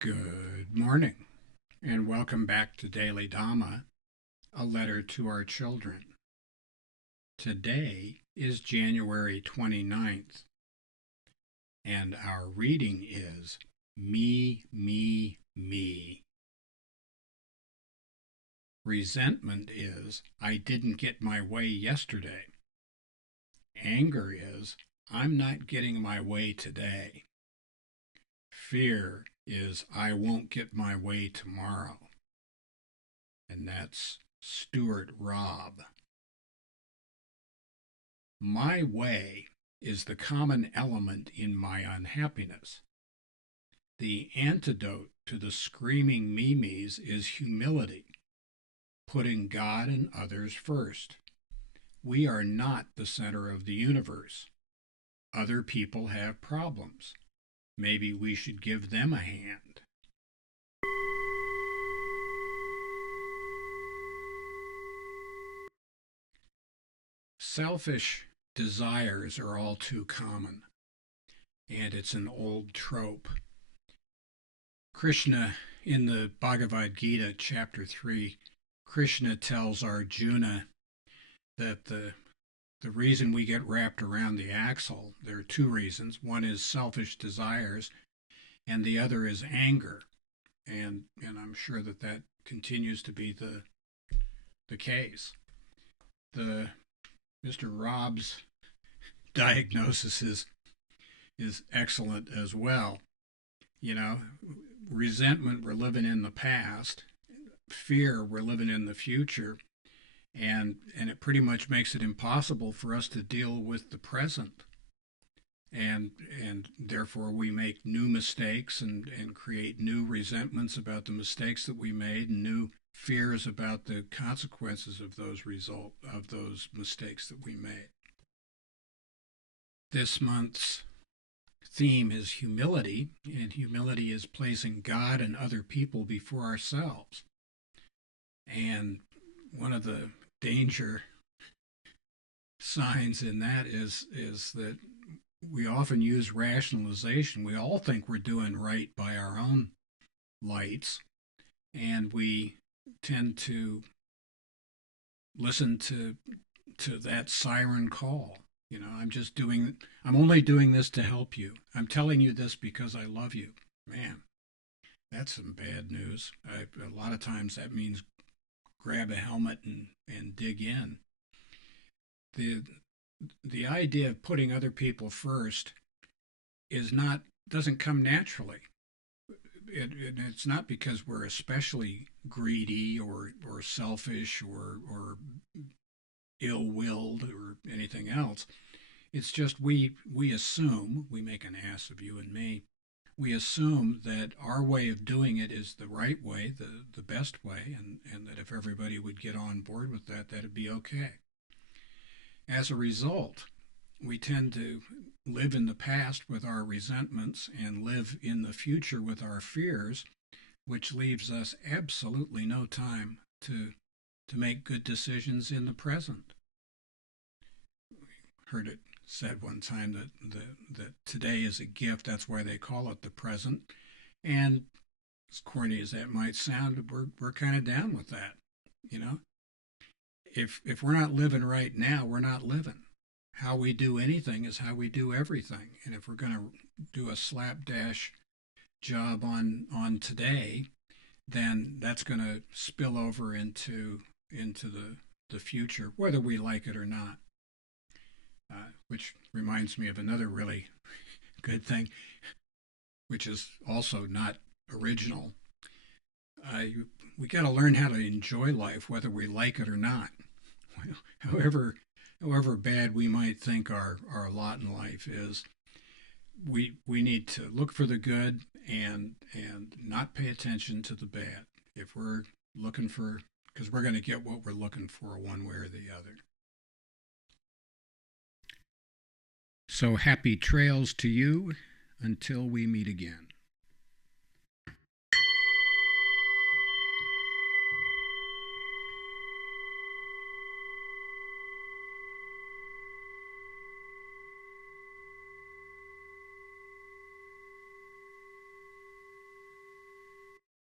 Good morning, and welcome back to Daily Dhamma, a letter to our children. Today is January 29th, and our reading is Me, Me, Me. Resentment is, I didn't get my way yesterday. Anger is, I'm not getting my way today. Fear is, I won't get my way tomorrow. And that's Stuart Robb. My way is the common element in my unhappiness. The antidote to the screaming memes is humility, putting God and others first. We are not the center of the universe. Other people have problems. Maybe we should give them a hand. Selfish desires are all too common, and it's an old trope. Krishna, in the Bhagavad Gita, chapter 3, Krishna tells Arjuna that the reason we get wrapped around the axle, there are two reasons. One is selfish desires, and the other is anger. And I'm sure that continues to be the case. Mr. Robb's diagnosis is excellent as well. You know, resentment, we're living in the past. Fear, we're living in the future. And it pretty much makes it impossible for us to deal with the present. And therefore we make new mistakes and create new resentments about the mistakes that we made and new fears about the consequences of those mistakes that we made. This month's theme is humility, and humility is placing God and other people before ourselves. And one of the danger signs in that is that we often use rationalization. We all think we're doing right by our own lights, and we tend to listen to that siren call. I'm only doing this to help you. I'm telling you this because I love you. Man, that's some bad news. A lot of times that means grab a helmet and dig in. The idea of putting other people first doesn't come naturally. It's not because we're especially greedy or selfish or ill-willed or anything else. It's just we assume, we make an ass of you and me, we assume that our way of doing it is the right way, the best way, and that if everybody would get on board with that, that'd be okay. As a result, we tend to live in the past with our resentments and live in the future with our fears, which leaves us absolutely no time to make good decisions in the present. Heard it said one time that today is a gift. That's why they call it the present. And as corny as that might sound, we're kind of down with that. If we're not living right now, we're not living. How we do anything is how we do everything. And if we're going to do a slapdash job on today, then that's going to spill over into the future, whether we like it or not. Which reminds me of another really good thing, which is also not original. We got to learn how to enjoy life, whether we like it or not. However bad we might think our lot in life is, we need to look for the good and not pay attention to the bad. If we're looking for, because we're going to get what we're looking for one way or the other. So happy trails to you until we meet again.